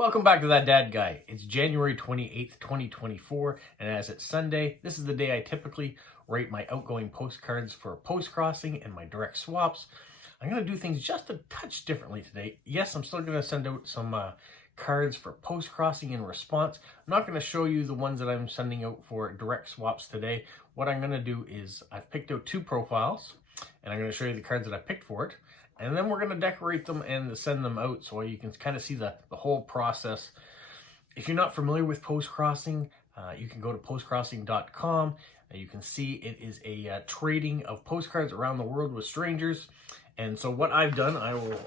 Welcome back to That Dad Guy. It's January 28th, 2024, and as it's Sunday, this is the day I typically write my outgoing postcards for post-crossing and my direct swaps. I'm going to do things just a touch differently today. Yes, I'm still going to send out some cards for post-crossing in response. I'm not going to show you the ones that I'm sending out for direct swaps today. What I'm going to do is I've picked out two profiles, and I'm going to show you the cards that I picked for it. And then we're going to decorate them and send them out so you can kind of see the whole process. If you're not familiar with post-crossing, you can go to postcrossing.com. You can see it is a trading of postcards around the world with strangers. And so what I've done, I will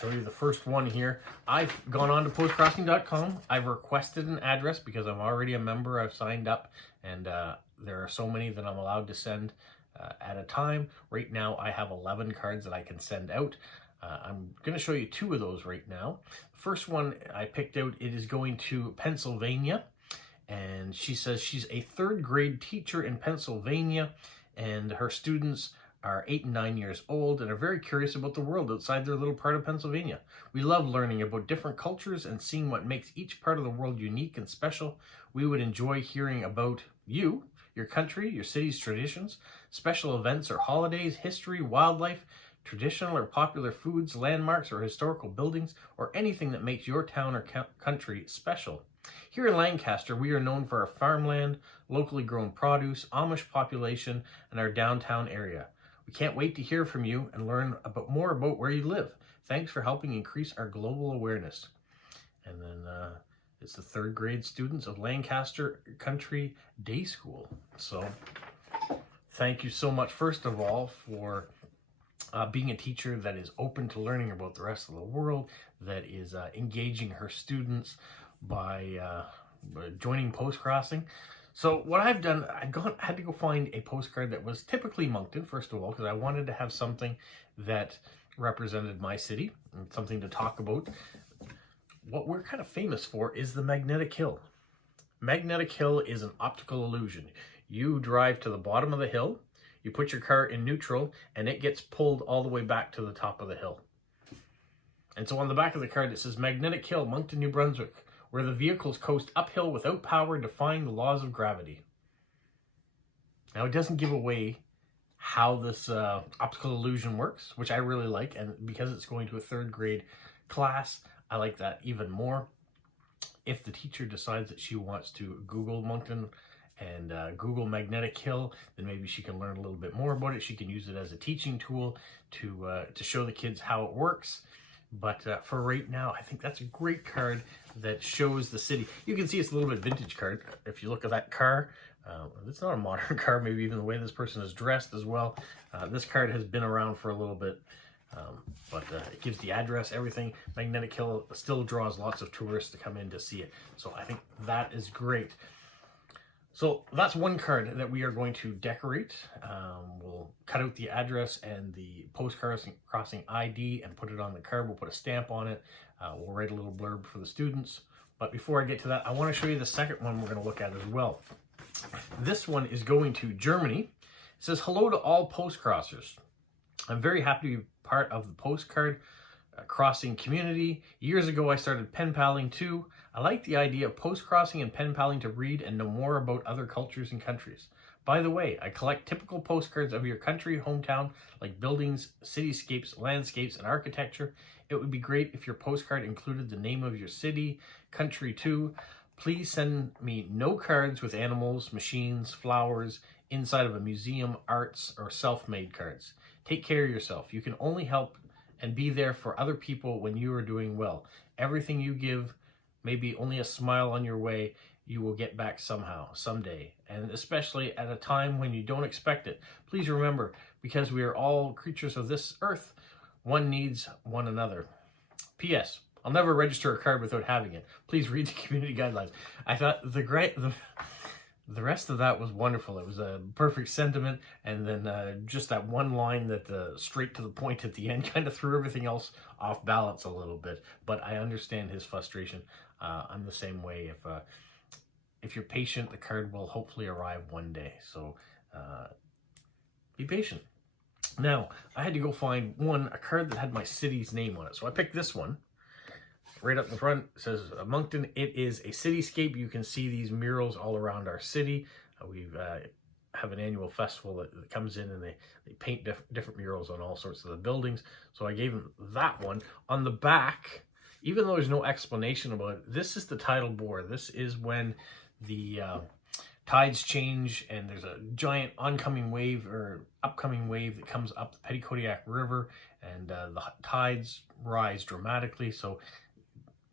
show you the first one here. I've gone on to postcrossing.com. I've requested an address because I'm already a member. I've signed up, and there are so many that I'm allowed to send at a time. Right now I have 11 cards that I can send out. I'm going to show you two of those right now. The first one I picked out, it is going to Pennsylvania, and she says she's a third grade teacher in Pennsylvania, and her students are 8 and 9 years old and are very curious about the world outside their little part of Pennsylvania. We love learning about different cultures and seeing what makes each part of the world unique and special. We would enjoy hearing about you, your country, your city's traditions, special events or holidays, history, wildlife, traditional or popular foods, landmarks or historical buildings, or anything that makes your town or country special. Here in Lancaster, we are known for our farmland, locally grown produce, Amish population, and our downtown area. We can't wait to hear from you and learn more about where you live. Thanks for helping increase our global awareness. And then it's the third grade students of Lancaster Country Day School. So thank you so much, first of all, for being a teacher that is open to learning about the rest of the world, that is engaging her students by joining post-crossing. So what I've done, had to go find a postcard that was typically Moncton, first of all, because I wanted to have something that represented my city and something to talk about. What we're kind of famous for is the magnetic hill. Magnetic hill is an optical illusion. You drive to the bottom of the hill, you put your car in neutral, and it gets pulled all the way back to the top of the hill. And so on the back of the card it says, Magnetic Hill, Moncton, New Brunswick, where the vehicles coast uphill without power, defying the laws of gravity. Now, it doesn't give away how this optical illusion works, which I really like, and because it's going to a third grade class, I like that even more. If the teacher decides that she wants to Google Moncton and Google Magnetic Hill, then maybe she can learn a little bit more about it. She can use it as a teaching tool to show the kids how it works. But for right now, I think that's a great card that shows the city. You can see it's a little bit vintage card. If you look at that car, it's not a modern car, maybe even the way this person is dressed as well. This card has been around for a little bit, but it gives the address, everything. Magnetic Hill still draws lots of tourists to come in to see it. So I think that is great. So that's one card that we are going to decorate. We'll cut out the address and the post-crossing ID and put it on the card. We'll put a stamp on it. We'll write a little blurb for the students. But before I get to that, I want to show you the second one we're going to look at as well. This one is going to Germany. It says, hello to all post-crossers. I'm very happy to be part of the postcard crossing community. Years ago, I started pen paling too. I like the idea of post-crossing and pen paling to read and know more about other cultures and countries. By the way, I collect typical postcards of your country, hometown, like buildings, cityscapes, landscapes, and architecture. It would be great if your postcard included the name of your city, country too. Please send me no cards with animals, machines, flowers, inside of a museum, arts, or self-made cards. Take care of yourself. You can only help and be there for other people when you are doing well. Everything you give, maybe only a smile on your way, you will get back somehow, someday, and especially at a time when you don't expect it. Please remember, because we are all creatures of this earth, one needs one another. P.S. I'll never register a card without having it. Please read the community guidelines. I thought the rest of that was wonderful. It was a perfect sentiment, and then just that one line that straight to the point at the end kind of threw everything else off balance a little bit. But I understand his frustration. I'm the same way. If you're patient, the card will hopefully arrive one day. So be patient. Now, I had to go find a card that had my city's name on it. So I picked this one. right up the front, it says Moncton. It is a cityscape. You can see these murals all around our city. We have an annual festival that comes in, and they paint different murals on all sorts of the buildings. So I gave them that one. On the back, even though there's no explanation about it, this is the tidal bore. This is when the tides change and there's a giant oncoming wave or upcoming wave that comes up the Petitcodiac River, and the tides rise dramatically. So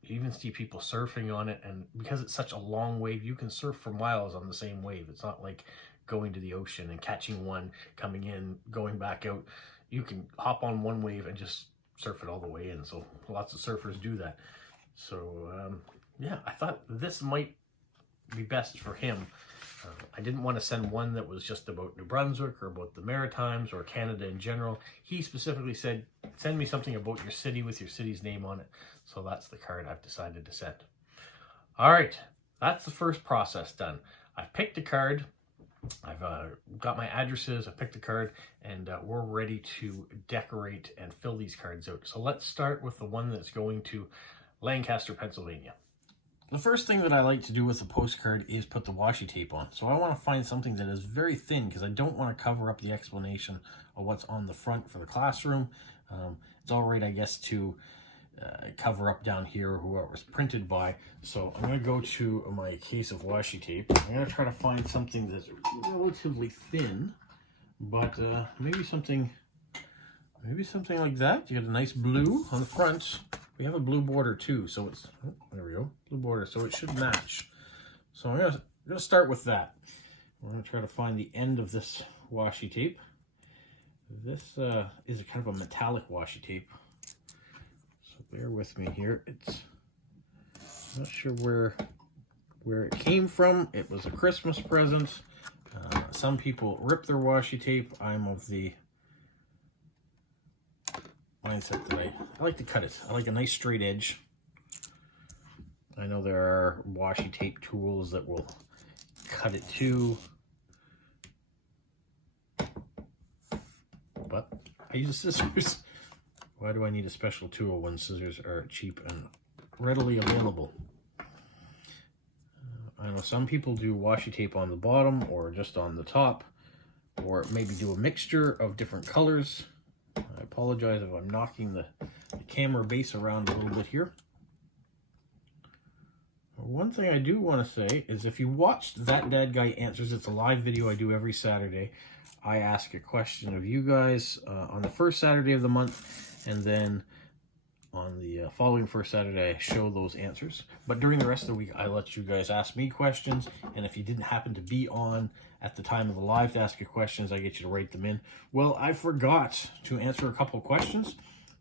you even see people surfing on it, and because it's such a long wave, you can surf for miles on the same wave. It's not like going to the ocean and catching one, coming in, going back out. You can hop on one wave and just surf it all the way in. So lots of surfers do that. So yeah, I thought this might be best for him. I didn't want to send one that was just about New Brunswick or about the Maritimes or Canada in general. He specifically said, send me something about your city with your city's name on it. So that's the card I've decided to send. All right, that's the first process done. I've picked a card. I've got my addresses, I picked the card, and we're ready to decorate and fill these cards out. So let's start with the one that's going to Lancaster, Pennsylvania. The first thing that I like to do with the postcard is put the washi tape on. So I want to find something that is very thin because I don't want to cover up the explanation of what's on the front for the classroom. It's all right, I guess, to cover up down here whoever was printed by. So I'm going to go to my case of washi tape. I'm going to try to find something that's relatively thin, but maybe something like that. You got a nice blue on the front. We have a blue border too, so it's, oh, there we go, blue border, so it should match. So I'm gonna start with that. We're gonna try to find the end of this washi tape. This is a kind of a metallic washi tape, so bear with me here. It's not sure where it came from. It was a Christmas present. Some people rip their washi tape. I'm of the mindset that I like to cut it. I like a nice straight edge. I know there are washi tape tools that will cut it too, but I use scissors. Why do I need a special tool when scissors are cheap and readily available? I know some people do washi tape on the bottom or just on the top, or maybe do a mixture of different colors. I apologize if I'm knocking the camera base around a little bit here. One thing I do want to say is if you watched That Dad Guy Answers, it's a live video I do every Saturday. I ask a question of you guys on the first Saturday of the month, and then on the following first Saturday I show those answers. But during the rest of the week I let you guys ask me questions, and if you didn't happen to be on at the time of the live to ask your questions, I get you to write them in. Well, I forgot to answer a couple of questions,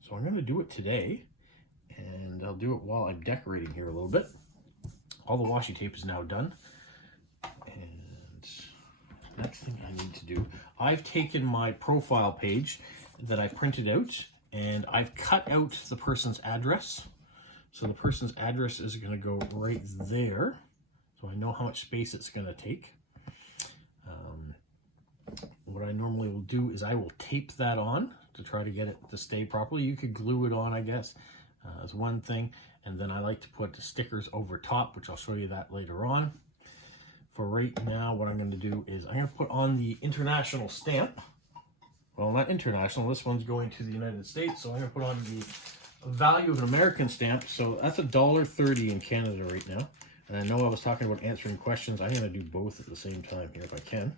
so I'm going to do it today, and I'll do it while I'm decorating here a little bit. All the washi tape is now done, and next thing I need to do, I've taken my profile page that I printed out, and I've cut out the person's address. So the person's address is going to go right there, so I know how much space it's going to take. What I normally will do is I will tape that on to try to get it to stay properly. You could glue it on, I guess, as one thing. And then I like to put the stickers over top, which I'll show you that later on. For right now, what I'm going to do is I'm going to put on the international stamp. Well, not international. This one's going to the United States. So I'm going to put on the value of an American stamp. So that's $1.30 in Canada right now. And I know I was talking about answering questions. I'm going to do both at the same time here if I can.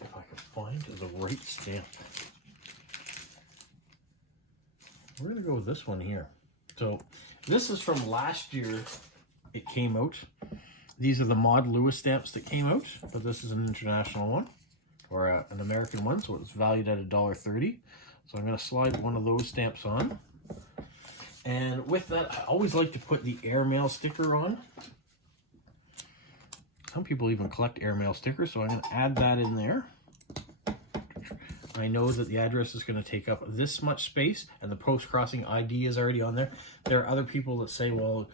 If I can find the right stamp. We're going to go with this one here. So this is from last year. It came out. These are the Maud Lewis stamps that came out, but this is an international one, or an American one, so it's valued at $1.30. So I'm going to slide one of those stamps on. And with that, I always like to put the airmail sticker on. Some people even collect airmail stickers, so I'm going to add that in there. I know that the address is going to take up this much space, and the post-crossing ID is already on there. There are other people that say, well,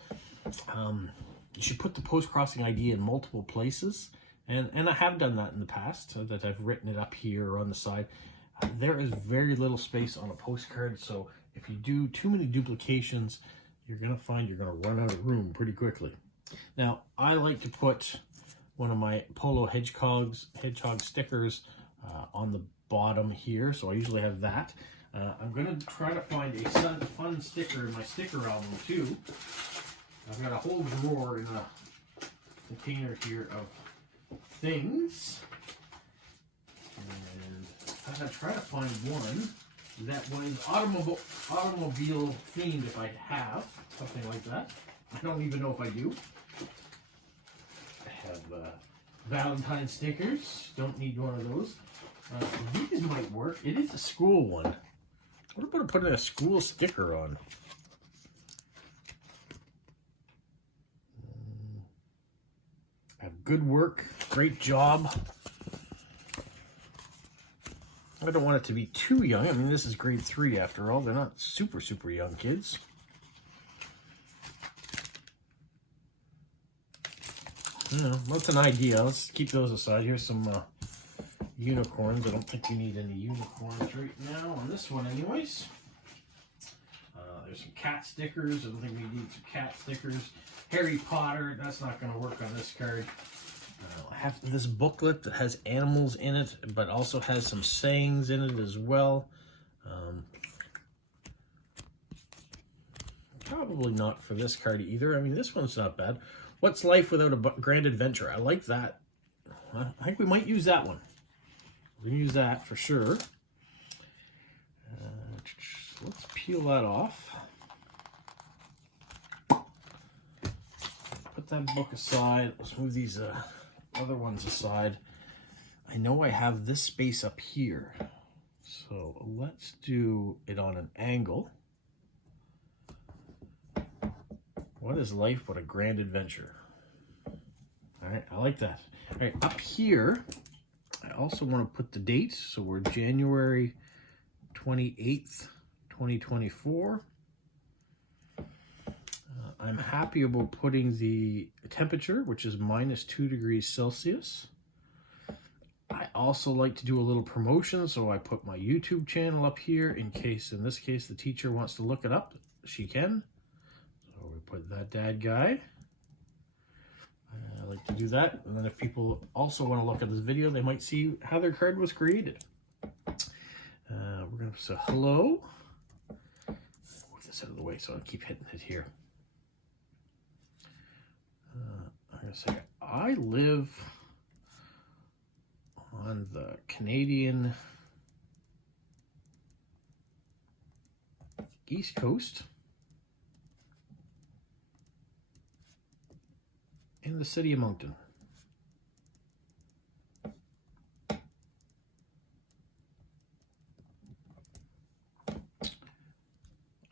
you should put the post-crossing ID in multiple places. And I have done that in the past, that I've written it up here or on the side. There is very little space on a postcard, so if you do too many duplications, you're going to find you're going to run out of room pretty quickly. Now, I like to put one of my Polo hedgehog stickers on the bottom here, so I usually have that. I'm going to try to find a fun sticker in my sticker album too. I've got a whole drawer in a container here of things, and I'm going to try to find one that was automobile themed if I have something like that. I don't even know if I do. I have Valentine stickers. Don't need one of those. These might work. It is a school one. What about putting a school sticker on? Have good work. Great job. I don't want it to be too young. I mean, this is grade 3 after all. They're not super, super young kids. That's an idea. Let's keep those aside. Here's some unicorns. I don't think we need any unicorns right now on this one anyways. There's some cat stickers. I don't think we need some cat stickers. Harry Potter. That's not going to work on this card. I have this booklet that has animals in it, but also has some sayings in it as well. Probably not for this card either. I mean, this one's not bad. What's life without a grand adventure? I like that. I think we might use that one. We're going to use that for sure. Let's peel that off. Put that book aside. Let's move these other ones aside. I know I have this space up here. So let's do it on an angle. What is life but a grand adventure? All right, I like that. All right, up here, I also want to put the date. So we're January 28th, 2024. I'm happy about putting the temperature, which is -2 degrees Celsius. I also like to do a little promotion, so I put my YouTube channel up here in case, in this case, the teacher wants to look it up. She can. So we put that dad guy. I like to do that. And then if people also want to look at this video, they might see how their card was created. We're going to say hello. Move this out of the way so I keep hitting it here. I'm going to say I live on the Canadian East Coast in the city of Moncton.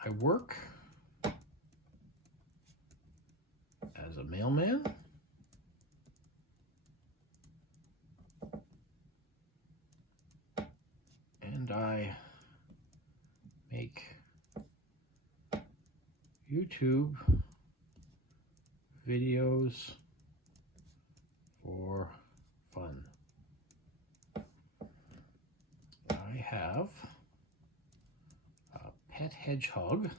I work as a mailman. And I make YouTube videos for fun. I have a pet hedgehog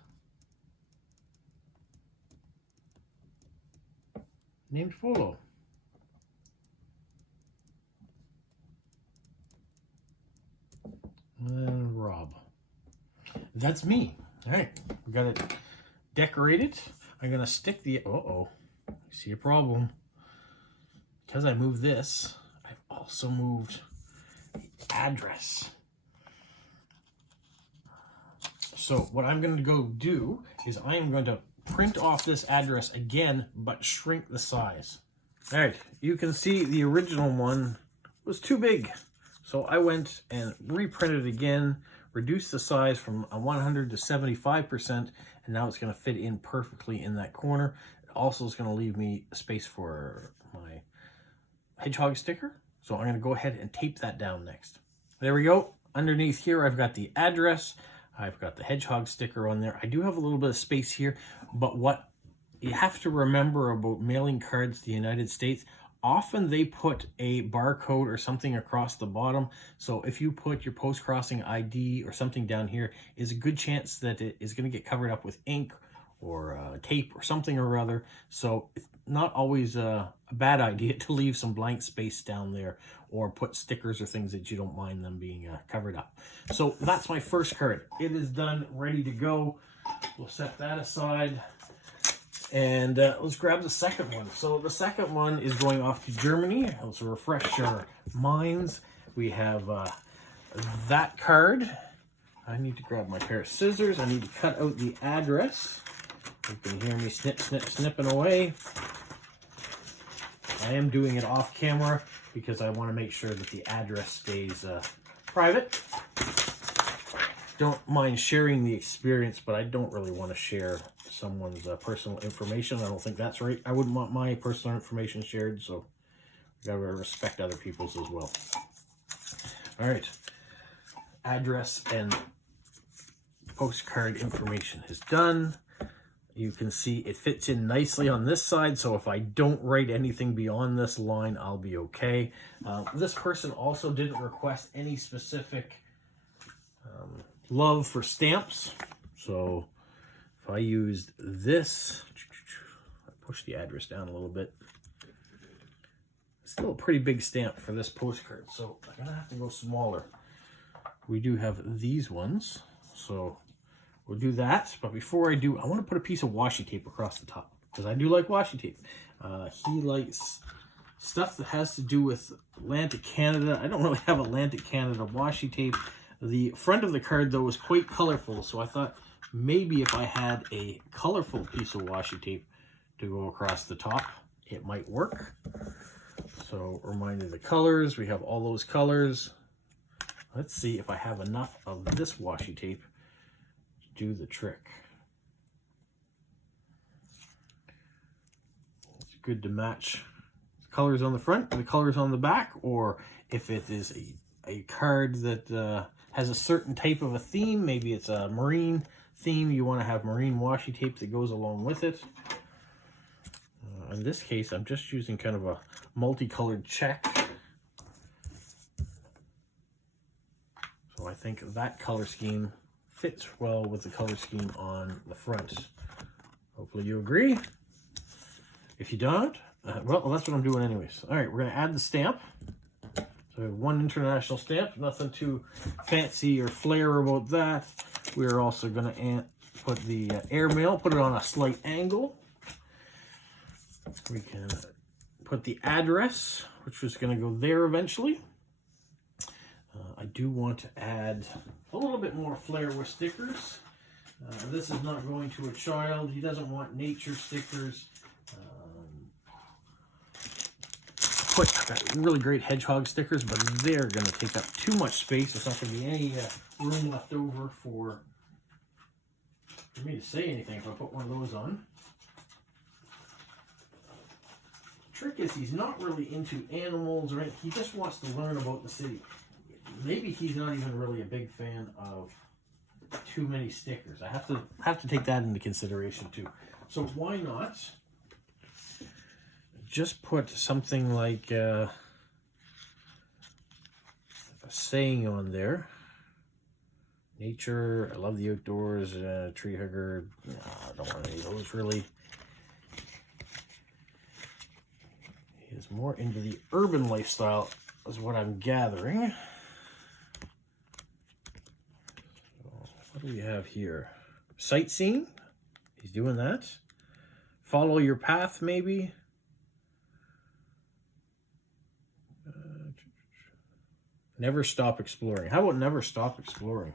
named Polo. And Rob. That's me. All right, we got it decorated. I'm gonna stick the, I see a problem. Because I moved this, I've also moved the address. So what I'm going to go do is I am going to print off this address again, but shrink the size. All right, you can see the original one was too big. So I went and reprinted it again, reduced the size from 100 to 75%, and now it's going to fit in perfectly in that corner. It also is going to leave me space for my hedgehog sticker. So I'm going to go ahead and tape that down next. There we go. Underneath here, I've got the address. I've got the hedgehog sticker on there. I do have a little bit of space here, but what you have to remember about mailing cards to the United States, often they put a barcode or something across the bottom. So if you put your post-crossing ID or something down here, is a good chance that it is going to get covered up with ink tape or something or other. So it's not always a bad idea to leave some blank space down there, or put stickers or things that you don't mind them being covered up. So that's my first card. It is done, ready to go. We'll set that aside. And let's grab the second one. So the second one is going off to Germany. Let's refresh our minds. We have that card. I need to grab my pair of scissors. I need to cut out the address. You can hear me snip, snip, snipping away. I am doing it off camera because I want to make sure that the address stays private. Don't mind sharing the experience, but I don't really want to share someone's personal information. I don't think that's right. I wouldn't want my personal information shared, so we gotta respect other people's as well. All right, address and postcard information is done. You can see it fits in nicely on this side, so if I don't write anything beyond this line, I'll be okay. This person also didn't request any specific love for stamps, so if I used this, I push the address down a little bit. Still a pretty big stamp for this postcard, so I'm gonna have to go smaller. We do have these ones, so we'll do that. But before I do, I want to put a piece of washi tape across the top, because I do like washi tape. He likes stuff that has to do with Atlantic Canada. I don't really have Atlantic Canada washi tape. The front of the card, though, is quite colorful, so I thought maybe if I had a colorful piece of washi tape to go across the top, it might work. So, reminding the colors, we have all those colors. Let's see if I have enough of this washi tape to do the trick. It's good to match the colors on the front and the colors on the back, or if it is a card that has a certain type of a theme, maybe it's a marine theme, you want to have marine washi tape that goes along with it. In this case, I'm just using kind of a multicolored check. So I think that color scheme fits well with the color scheme on the front. Hopefully you agree. If you don't, well, that's what I'm doing anyways. All right, we're going to add the stamp. So we have one international stamp, nothing too fancy or flair about that. We're also going to put the airmail, put it on a slight angle. We can put the address, which is going to go there eventually. I do want to add a little bit more flair with stickers. This is not going to a child. He doesn't want nature stickers. Put really great hedgehog stickers, but they're going to take up too much space. There's not going to be any room left over for me to say anything if I put one of those on. Trick is he's not really into animals or anything. He just wants to learn about the city. Maybe he's not even really a big fan of too many stickers. I have to take that into consideration too. So why not just put something like a saying on there? Nature, I love the outdoors, tree hugger. No, I don't want any of those really. Is more into the urban lifestyle is what I'm gathering. So what do we have here? Sightseeing. He's doing that. Follow your path, maybe. Never stop exploring. How about never stop exploring?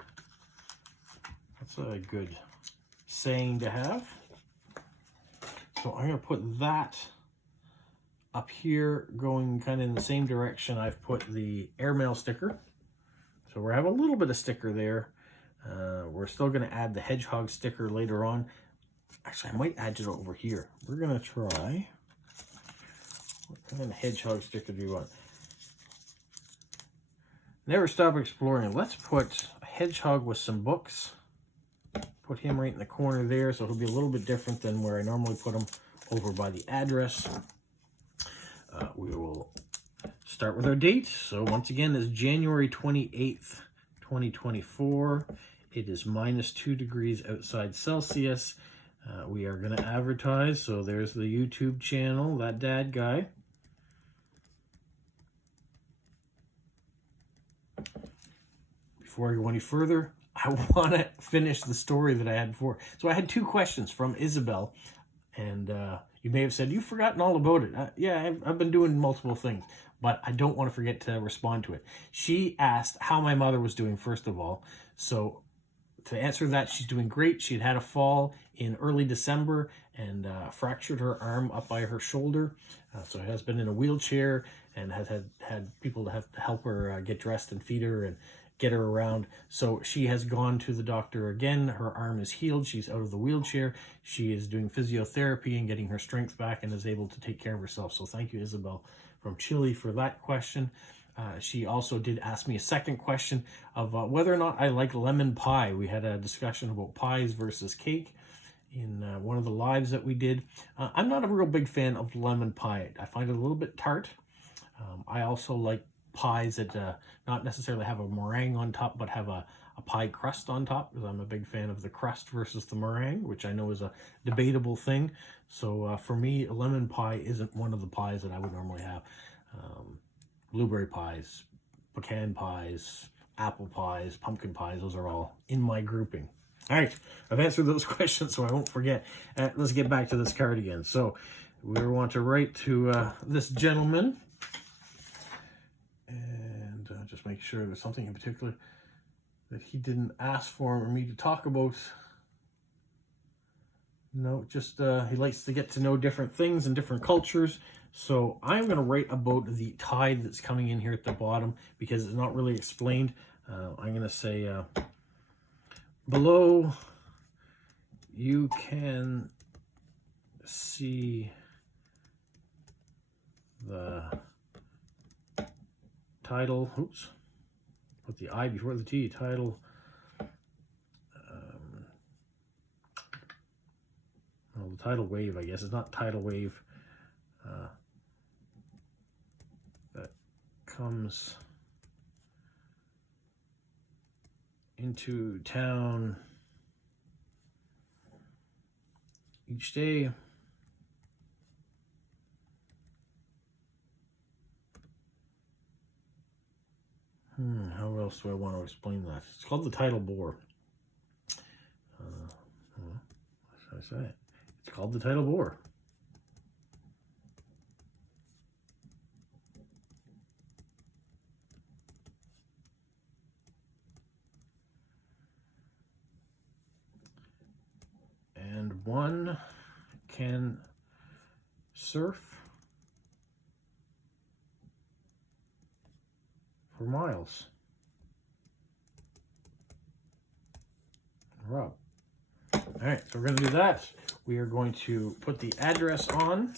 That's a good saying to have. So I'm going to put that up here, going kind of in the same direction I've put the airmail sticker. So we have a little bit of sticker there. We're still going to add the hedgehog sticker later on. Actually, I might add it over here. We're going to try. What kind of hedgehog sticker do you want? Never stop exploring. Let's put a hedgehog with some books. Put him right in the corner there, so it'll be a little bit different than where I normally put him over by the address. We will start with our date. So once again, it's January 28th, 2024. It is -2 degrees outside Celsius. We are going to advertise. So there's the YouTube channel, That Dad Guy. Before I go any further, I want to finish the story that I had before. So I had 2 questions from Isabel, and you may have said, you've forgotten all about it. Yeah, I've been doing multiple things, but I don't want to forget to respond to it. She asked how my mother was doing, first of all. So to answer that, she's doing great. She had a fall in early December and fractured her arm up by her shoulder. So has been in a wheelchair and has had people to have to help her get dressed and feed her and get her around. So she has gone to the doctor again. Her arm is healed. She's out of the wheelchair. She is doing physiotherapy and getting her strength back and is able to take care of herself. So thank you, Isabel from Chile, for that question. She also did ask me a second question of whether or not I like lemon pie. We had a discussion about pies versus cake in one of the lives that we did. I'm not a real big fan of lemon pie. I find it a little bit tart. I also like pies that not necessarily have a meringue on top, but have a pie crust on top, because I'm a big fan of the crust versus the meringue, which I know is a debatable thing. So for me, lemon pie isn't one of the pies that I would normally have. Blueberry pies, pecan pies, apple pies, pumpkin pies, those are all in my grouping. All right, I've answered those questions so I won't forget. Let's get back to this card again. So we want to write to this gentleman, and just make sure there's something in particular that he didn't ask for me to talk about. No, just he likes to get to know different things and different cultures. So I'm going to write about the tide that's coming in here at the bottom because it's not really explained. I'm going to say, below you can see the tidal, oops, put the I before the T, tidal, well, the tidal wave, I guess. It's not tidal wave. That comes into town each day. How else do I want to explain that? It's called the tidal bore. How should I say it? It's called the tidal bore. And one can surf for miles. Rob. All right, so we're going to do that. We are going to put the address on.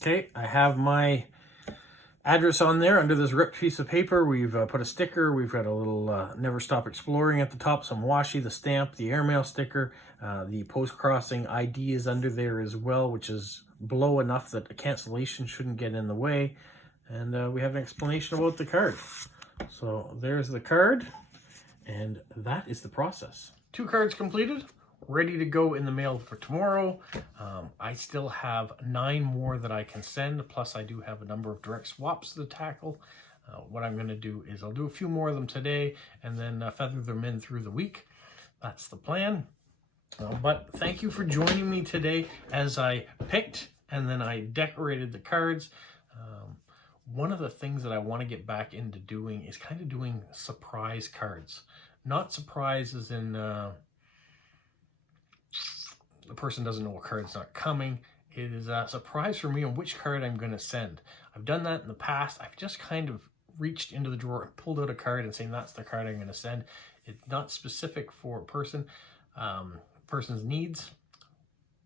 Okay, I have my address on there under this ripped piece of paper. We've put a sticker. We've got a little Never Stop Exploring at the top, some washi, the stamp, the airmail sticker. The post-crossing ID is under there as well, which is below enough that a cancellation shouldn't get in the way. And we have an explanation about the card. So there's the card, and that is the process. 2 cards completed, ready to go in the mail for tomorrow. I still have 9 more that I can send, plus I do have a number of direct swaps to tackle. What I'm going to do is I'll do a few more of them today and then feather them in through the week. That's the plan. But thank you for joining me today as I picked and then I decorated the cards. One of the things that I want to get back into doing is kind of doing surprise cards. Not surprises in the person doesn't know a card's not coming. It is a surprise for me on which card I'm going to send. I've done that in the past. I've just kind of reached into the drawer and pulled out a card and saying that's the card I'm going to send. It's not specific for a person, person's needs.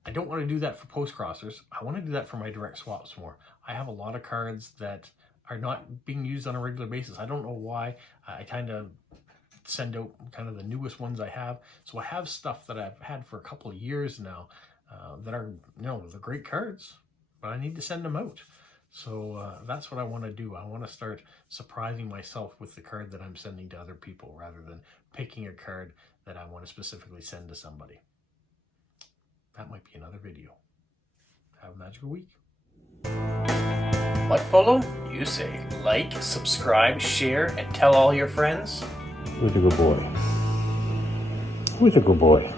I don't want to do that for postcrossers. I want to do that for my direct swaps more. I have a lot of cards that are not being used on a regular basis. I don't know why. I kind of send out kind of the newest ones I have. So I have stuff that I've had for a couple of years now that are, they're great cards, but I need to send them out. So that's what I want to do. I want to start surprising myself with the card that I'm sending to other people rather than picking a card that I want to specifically send to somebody. that might be another video. Have a magical week. What, Polo? You say like, subscribe, share, and tell all your friends? Who's a good boy? Who's a good boy?